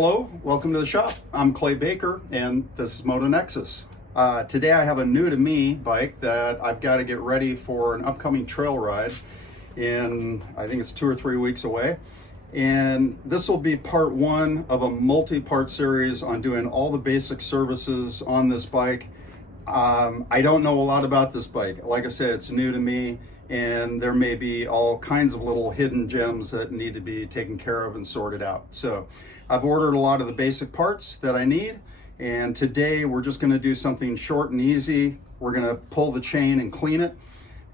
Hello, welcome to the shop. I'm Clay Baker and this is Motonexus. Today I have a new to me bike that I've got to get ready for an upcoming trail ride in, I think it's 2 or 3 weeks away. And this will be part one of a multi-part series on doing all the basic services on this bike. I don't know a lot about this bike. Like I said, it's new to me, and there may be all kinds of little hidden gems that need to be taken care of and sorted out. So I've ordered a lot of the basic parts that I need, and today we're just going to do something short and easy. We're going to pull the chain and clean it,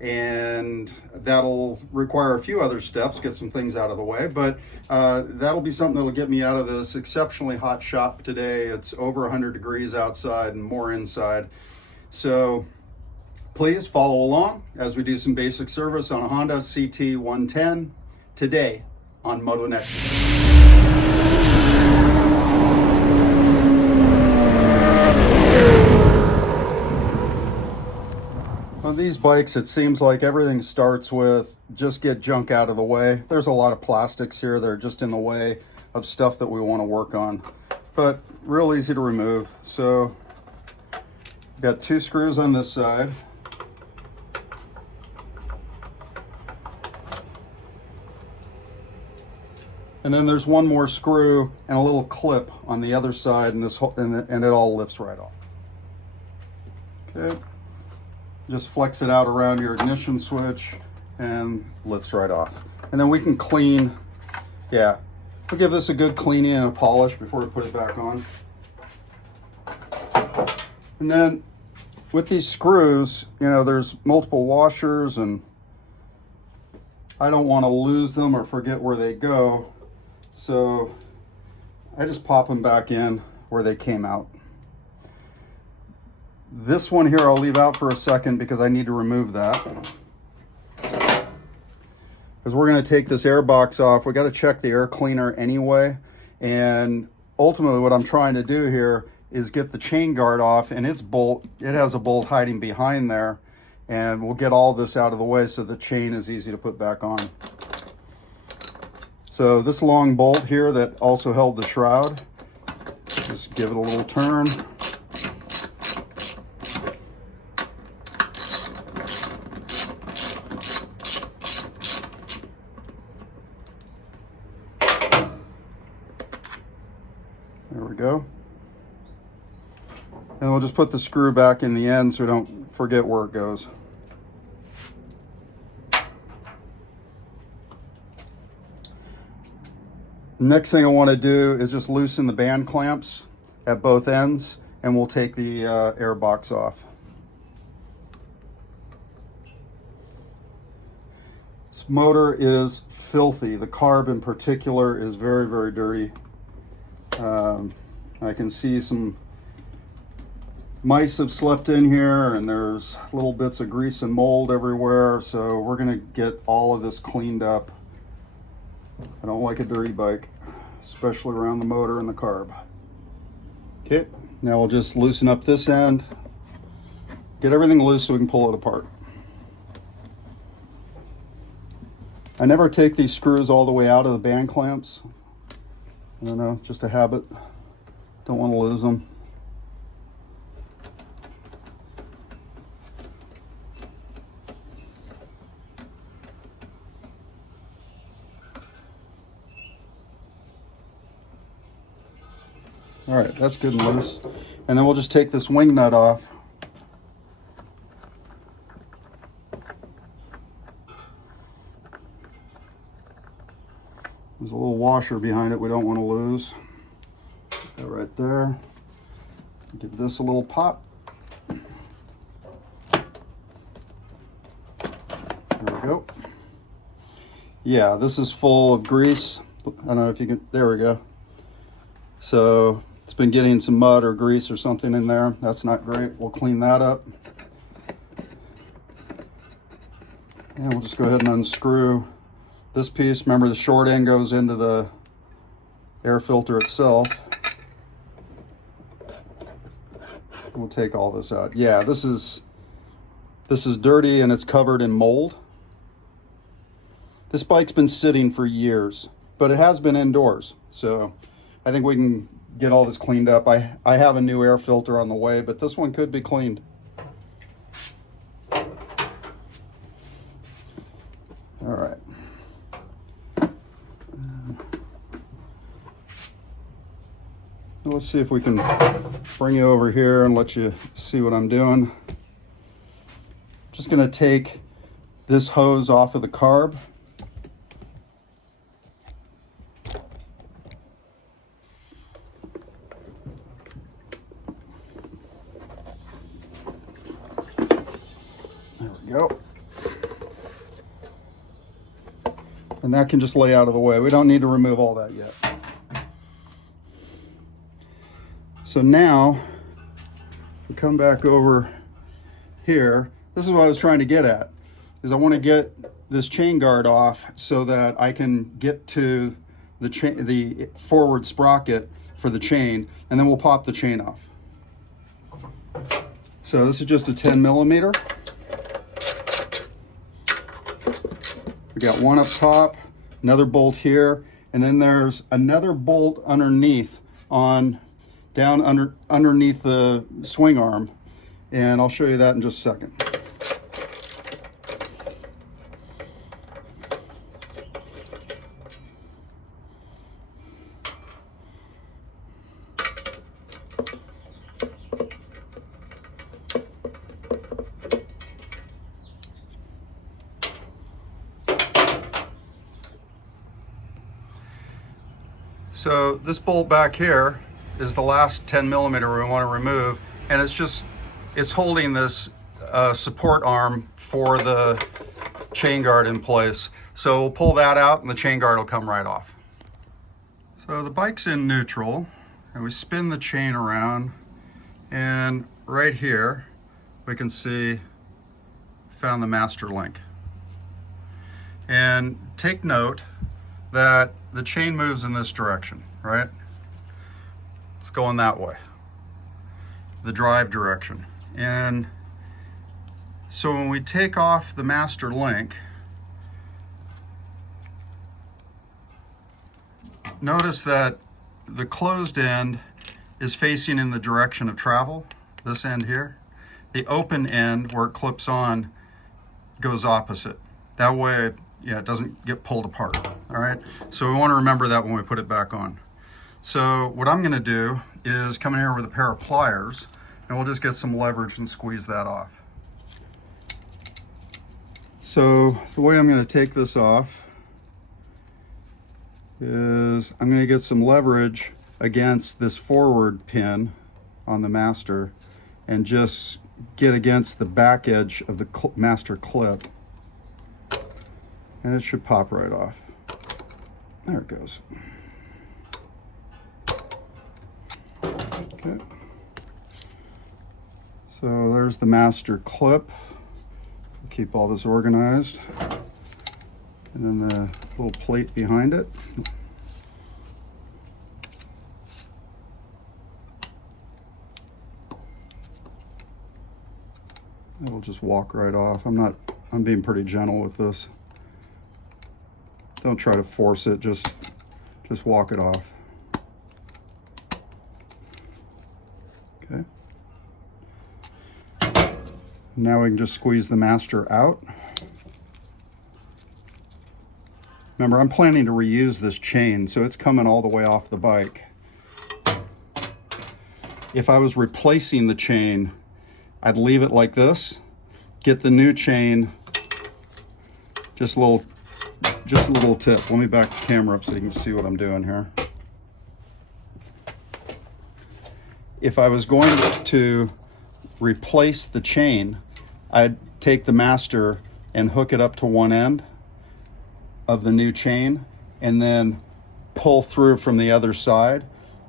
and that'll require a few other steps, get some things out of the way, but that'll be something that'll get me out of this exceptionally hot shop today. It's over 100 degrees outside and more inside. So please follow along as we do some basic service on a Honda CT110 today on Motonexus. On these bikes, it seems like everything starts with just get junk out of the way. There's a lot of plastics here that are just in the way of stuff that we want to work on, but real easy to remove. So got 2 screws on this side. And then there's one more screw and a little clip on the other side, and this and it all lifts right off. Okay. Just flex it out around your ignition switch and lifts right off. And then we can clean, we'll give this a good cleaning and a polish before we put it back on. And then with these screws, there's multiple washers, and I don't want to lose them or forget where they go. So I just pop them back in where they came out. This one here I'll leave out for a second because I need to remove that. Because we're going to take this air box off. We got to check the air cleaner anyway. And ultimately what I'm trying to do here is get the chain guard off, and it has a bolt hiding behind there. And we'll get all this out of the way so the chain is easy to put back on. So this long bolt here that also held the shroud, just give it a little turn. There we go. And we'll just put the screw back in the end so we don't forget where it goes. Next thing I want to do is just loosen the band clamps at both ends, and we'll take the air box off. This motor is filthy. The carb in particular is very, very dirty. I can see some mice have slept in here, and there's little bits of grease and mold everywhere. So we're going to get all of this cleaned up. I don't like a dirty bike, especially around the motor and the carb. Okay, now we'll just loosen up this end, get everything loose so we can pull it apart. I never take these screws all the way out of the band clamps. I don't know, just a habit. Don't want to lose them. All right, that's good and loose. And then we'll just take this wing nut off. There's a little washer behind it we don't want to lose. Put that right there. Give this a little pop. There we go. Yeah, this is full of grease. I don't know if you can, there we go. So it's been getting some mud or grease or something in there. That's not great. We'll clean that up. And we'll just go ahead and unscrew this piece. Remember, the short end goes into the air filter itself. We'll take all this out. Yeah, this is dirty and it's covered in mold. This bike's been sitting for years, but it has been indoors. So I think we can get all this cleaned up. I have a new air filter on the way, but this one could be cleaned. All right. Let's see if we can bring you over here and let you see what I'm doing. Just going to take this hose off of the carb. There we go. And that can just lay out of the way. We don't need to remove all that yet. So now, we come back over here. This is what I was trying to get at, is I want to get this chain guard off so that I can get to the forward sprocket for the chain, and then we'll pop the chain off. So this is just a 10 millimeter. We got one up top, another bolt here, and then there's another bolt underneath underneath the swing arm, and I'll show you that in just a second. So this bolt back here is the last 10 millimeter we want to remove, and it's holding this support arm for the chain guard in place. So we'll pull that out and the chain guard will come right off. So the bike's in neutral, and we spin the chain around, and right here we can see found the master link. And take note that the chain moves in this direction, right? It's going that way, the drive direction. And so when we take off the master link, notice that the closed end is facing in the direction of travel, this end here. The open end, where it clips on, goes opposite. That way, yeah, it doesn't get pulled apart, all right? So we want to remember that when we put it back on. So what I'm gonna do is come in here with a pair of pliers, and we'll just get some leverage and squeeze that off. So the way I'm gonna take this off is I'm gonna get some leverage against this forward pin on the master and just get against the back edge of the master clip. And it should pop right off. There it goes. Okay. So there's the master clip. Keep all this organized. And then the little plate behind it. It'll just walk right off. I'm being pretty gentle with this. Don't try to force it, just walk it off. Okay. Now we can just squeeze the master out. Remember, I'm planning to reuse this chain, so it's coming all the way off the bike. If I was replacing the chain, I'd leave it like this, get the new chain, just a little tip. Let me back the camera up so you can see what I'm doing here. If I was going to replace the chain, I'd take the master and hook it up to one end of the new chain and then pull through from the other side,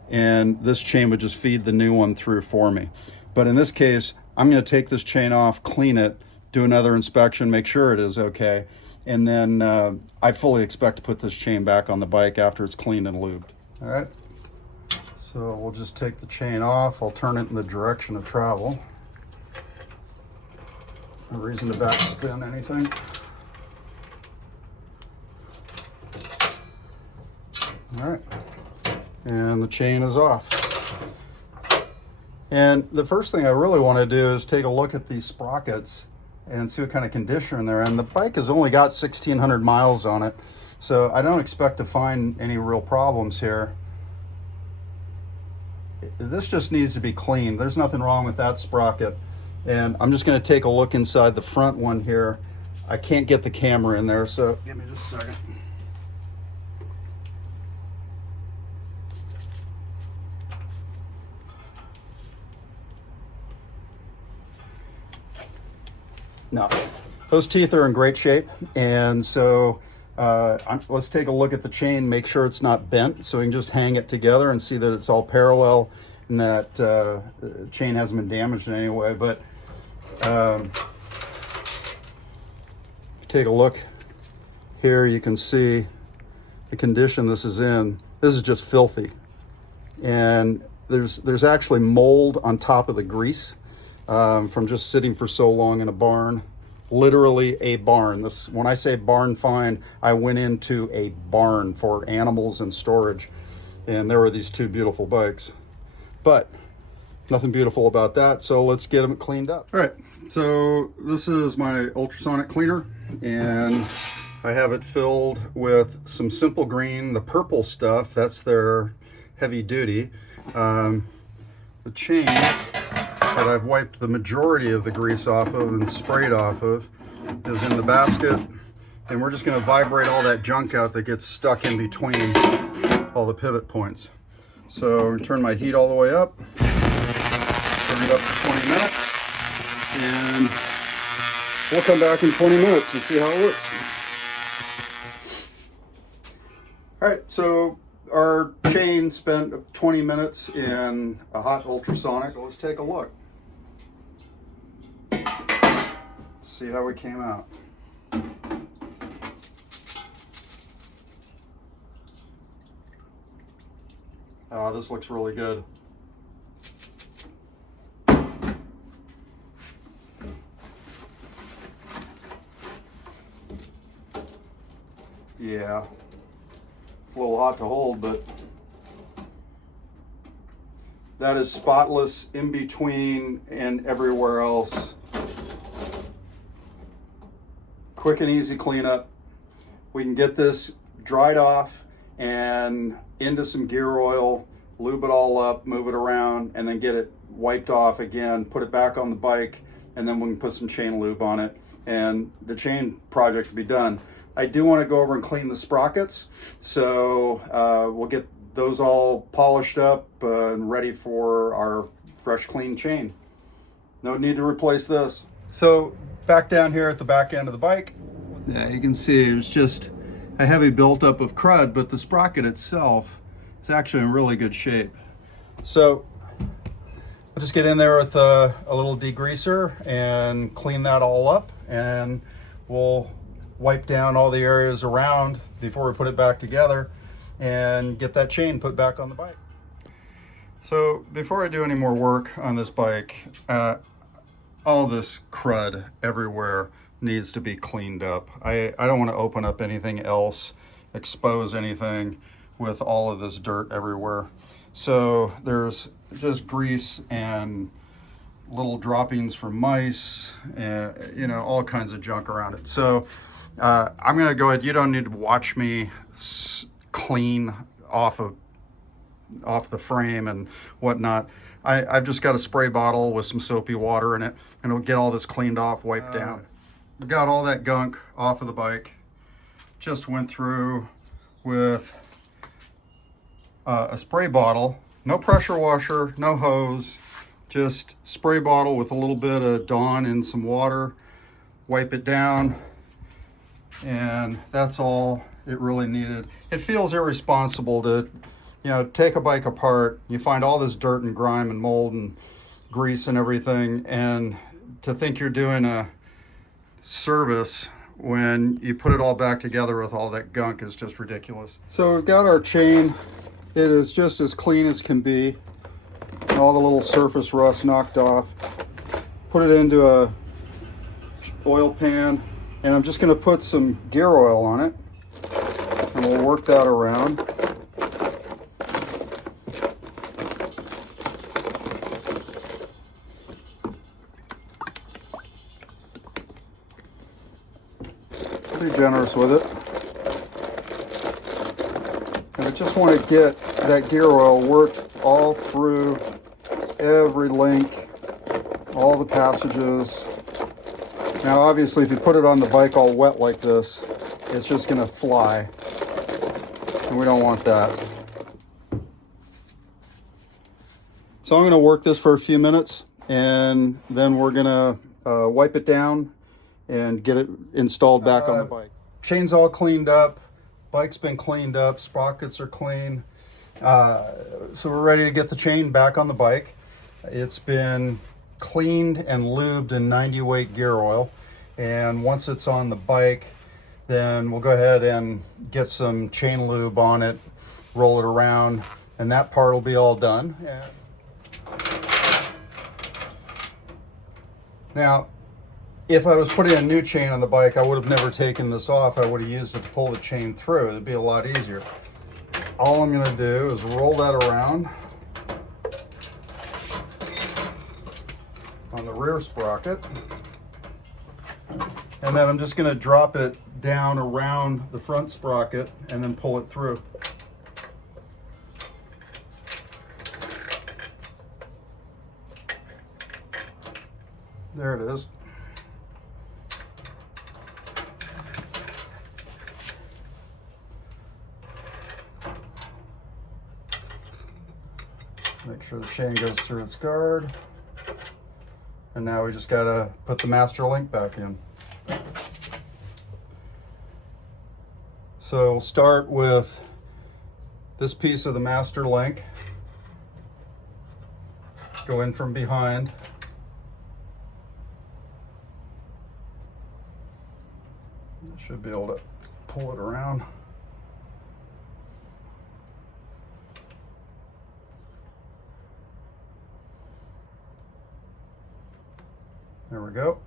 and this chain would just feed the new one through for me. But in this case, I'm going to take this chain off, clean it, do another inspection, make sure it is okay, and then I fully expect to put this chain back on the bike after it's cleaned and lubed. All right, so we'll just take the chain off. I'll turn it in the direction of travel. No reason to backspin anything. All right, and the chain is off. And the first thing I really want to do is take a look at these sprockets and see what kind of condition they're in. The bike has only got 1,600 miles on it, so I don't expect to find any real problems here. This just needs to be cleaned. There's nothing wrong with that sprocket. And I'm just going to take a look inside the front one here. I can't get the camera in there, so give me just a second. No, those teeth are in great shape, and so let's take a look at the chain, make sure it's not bent, so we can just hang it together and see that it's all parallel and that the chain hasn't been damaged in any way. But take a look here, you can see the condition this is in. This is just filthy, and there's actually mold on top of the grease from just sitting for so long in a barn. Literally a barn. This, when I say barn find, I went into a barn for animals and storage, and there were these two beautiful bikes. But nothing beautiful about that, so let's get them cleaned up. All right, so this is my ultrasonic cleaner, and I have it filled with some Simple Green, the purple stuff. That's their heavy duty. The chain that I've wiped the majority of the grease off of and sprayed off of is in the basket, and we're just going to vibrate all that junk out that gets stuck in between all the pivot points. So I'm going to turn my heat all the way up, turn it up to 20 minutes, and we'll come back in 20 minutes and see how it works. All right, so our chain spent 20 minutes in a hot ultrasonic, so let's take a look. See how we came out. Oh, this looks really good. Yeah, a little hot to hold, but that is spotless in between and everywhere else. Quick and easy cleanup. We can get this dried off and into some gear oil, lube it all up, move it around, and then get it wiped off again, put it back on the bike, and then we can put some chain lube on it, and the chain project will be done. I do want to go over and clean the sprockets, so we'll get those all polished up and ready for our fresh, clean chain. No need to replace this. So back down here at the back end of the bike, yeah, you can see there's just a heavy buildup of crud, but the sprocket itself is actually in really good shape. So I'll just get in there with a little degreaser and clean that all up, and we'll wipe down all the areas around before we put it back together and get that chain put back on the bike. So before I do any more work on this bike, all this crud everywhere needs to be cleaned up. I don't want to open up anything else, expose anything with all of this dirt everywhere. So there's just grease and little droppings from mice, and you know, all kinds of junk around it. So I'm going to go ahead. You don't need to watch me clean off the frame and whatnot. I've just got a spray bottle with some soapy water in it, and it'll get all this cleaned off, wiped down. We got all that gunk off of the bike. Just went through with a spray bottle, no pressure washer, no hose, just spray bottle with a little bit of Dawn and some water, wipe it down, and that's all it really needed. It feels irresponsible to, you know, take a bike apart, you find all this dirt and grime and mold and grease and everything, and to think you're doing a service when you put it all back together with all that gunk is just ridiculous. So we've got our chain. It is just as clean as can be. All the little surface rust knocked off. Put it into a oil pan, and I'm just going to put some gear oil on it, and we'll work that around. generous with it. And I just want to get that gear oil worked all through every link, all the passages. Now obviously if you put it on the bike all wet like this, it's just going to fly, and we don't want that. So I'm going to work this for a few minutes, and then we're going to wipe it down and get it installed back on the bike. Chain's all cleaned up, bike's been cleaned up, sprockets are clean. So we're ready to get the chain back on the bike. It's been cleaned and lubed in 90 weight gear oil, and once it's on the bike, then we'll go ahead and get some chain lube on it, roll it around, and that part will be all done. Now, if I was putting a new chain on the bike, I would have never taken this off. I would have used it to pull the chain through. It'd be a lot easier. All I'm going to do is roll that around on the rear sprocket, and then I'm just going to drop it down around the front sprocket and then pull it through. There it is. Make sure the chain goes through its guard. And now we just gotta put the master link back in. So we'll start with this piece of the master link. Go in from behind. Should be able to pull it around. There we go.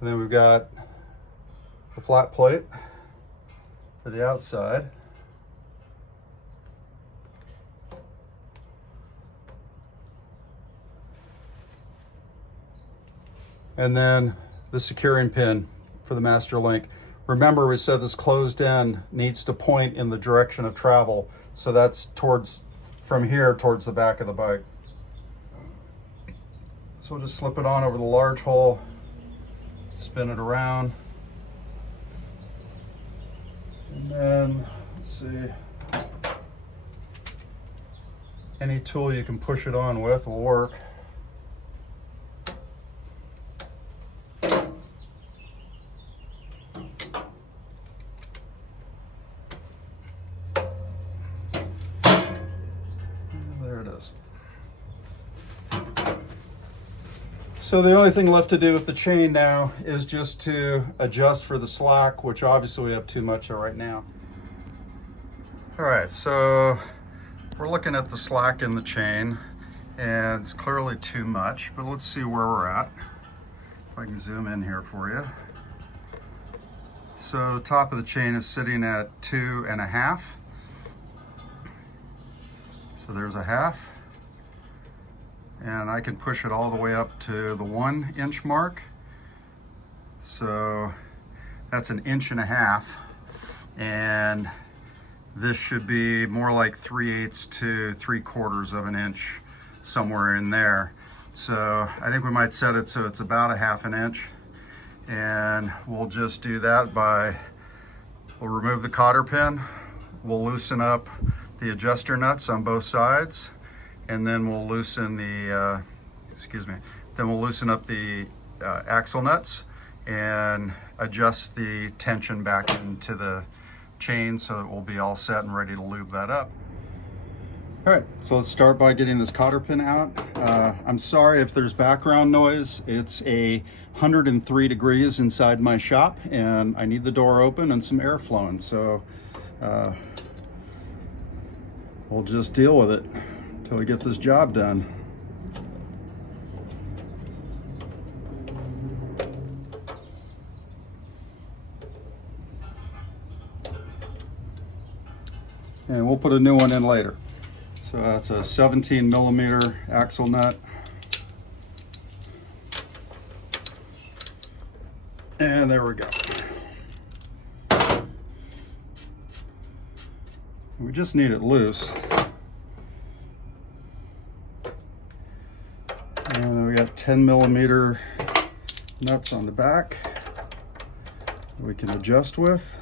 And then we've got the flat plate for the outside. And then the securing pin for the master link. Remember, we said this closed end needs to point in the direction of travel. So that's from here towards the back of the bike. So we'll just slip it on over the large hole, spin it around. And then, let's see, any tool you can push it on with will work. There it is. So the only thing left to do with the chain now is just to adjust for the slack, which obviously we have too much of right now. All right, so we're looking at the slack in the chain, and it's clearly too much, but let's see where we're at. If I can zoom in here for you. So the top of the chain is sitting at 2.5. So there's a half. And I can push it all the way up to the 1 inch mark. So that's 1.5 inches. And this should be more like 3/8 to 3/4 of an inch, somewhere in there. So I think we might set it so it's about 1/2 inch. And we'll just do that we'll remove the cotter pin, we'll loosen up the adjuster nuts on both sides, and then we'll loosen the, then we'll loosen up the axle nuts and adjust the tension back into the chain so that we'll be all set and ready to lube that up. All right, so let's start by getting this cotter pin out. I'm sorry if there's background noise. It's 103 degrees inside my shop, and I need the door open and some air flowing. So we'll just deal with it until we get this job done. And we'll put a new one in later. So that's a 17mm axle nut. And there we go. We just need it loose. And then we got 10mm nuts on the back we can adjust with.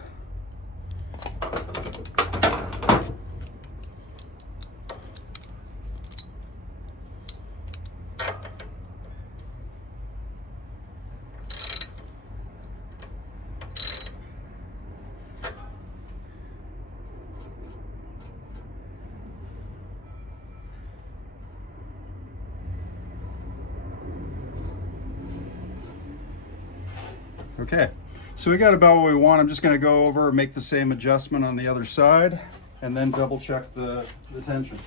Okay, so we got about what we want. I'm just going to go over and make the same adjustment on the other side and then double check the tension.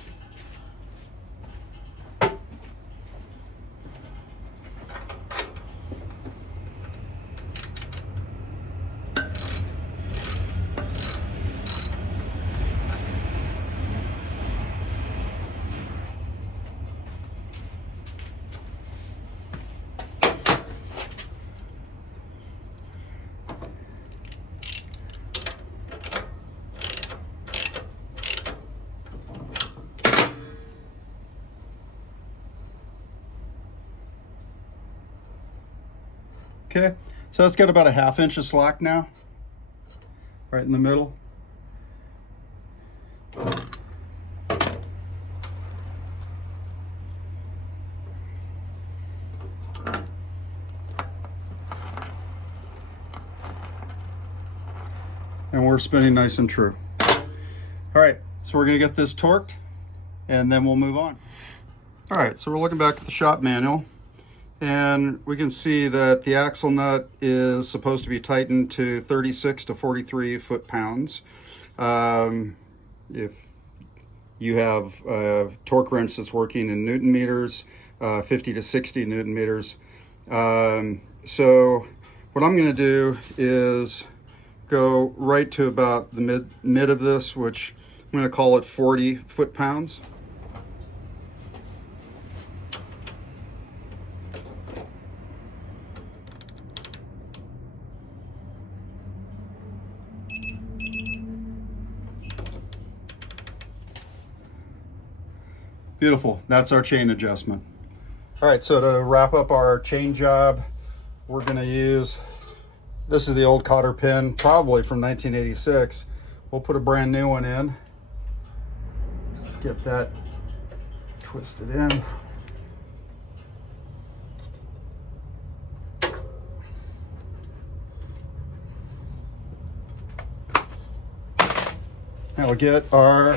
Okay, so that's got about a 1/2 inch of slack now, right in the middle. And we're spinning nice and true. All right, so we're gonna get this torqued and then we'll move on. All right, so we're looking back at the shop manual. And we can see that the axle nut is supposed to be tightened to 36 to 43 foot-pounds. If you have a torque wrench that's working in Newton meters, 50 to 60 Newton meters. So what I'm going to do is go right to about the mid of this, which I'm going to call it 40 foot-pounds. Beautiful, that's our chain adjustment. All right, so to wrap up our chain job, we're gonna use, this is the old cotter pin, probably from 1986. We'll put a brand new one in. Get that twisted in. Now we'll get our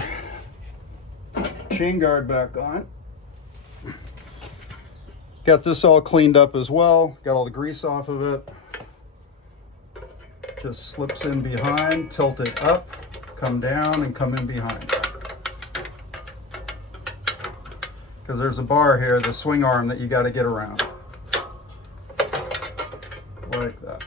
chain guard back on. Got this all cleaned up as well. Got all the grease off of it. Just slips in behind, tilt it up, come down, and come in behind. Because there's a bar here, the swing arm, that you got to get around. Like that.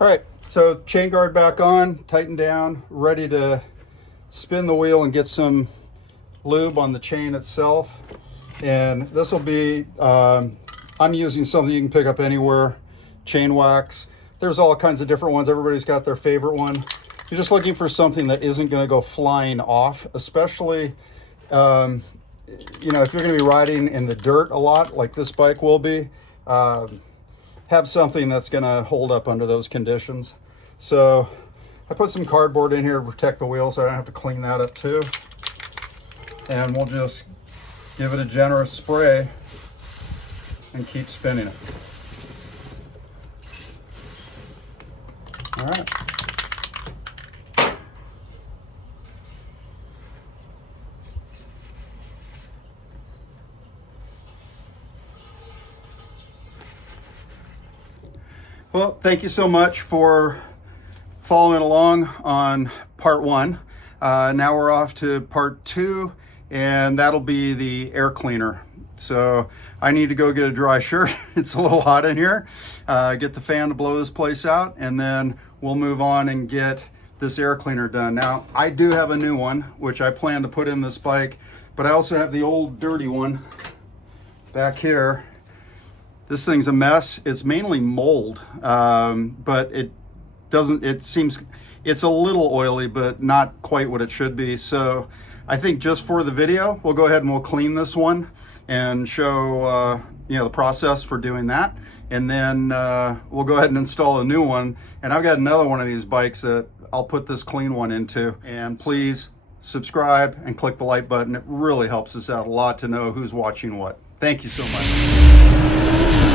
All right, so chain guard back on, tighten down, ready to spin the wheel and get some lube on the chain itself. And this will be, I'm using something you can pick up anywhere, chain wax. There's all kinds of different ones. Everybody's got their favorite one. You're just looking for something that isn't gonna go flying off, especially, you know, if you're gonna be riding in the dirt a lot, like this bike will be, have something that's going to hold up under those conditions. So I put some cardboard in here to protect the wheel so I don't have to clean that up too. And we'll just give it a generous spray and keep spinning it. All right. Well, thank you so much for following along on part one. Now we're off to part two, and that'll be the air cleaner. So I need to go get a dry shirt. It's a little hot in here. Get the fan to blow this place out, and then we'll move on and get this air cleaner done. Now, I do have a new one, which I plan to put in this bike, but I also have the old dirty one back here. This thing's a mess. It's mainly mold, but it's a little oily, but not quite what it should be. So I think just for the video, we'll go ahead and we'll clean this one and show the process for doing that, and then we'll go ahead and install a new one. And I've got another one of these bikes that I'll put this clean one into. And please subscribe and click the like button. It really helps us out a lot to know who's watching what. Thank you so much.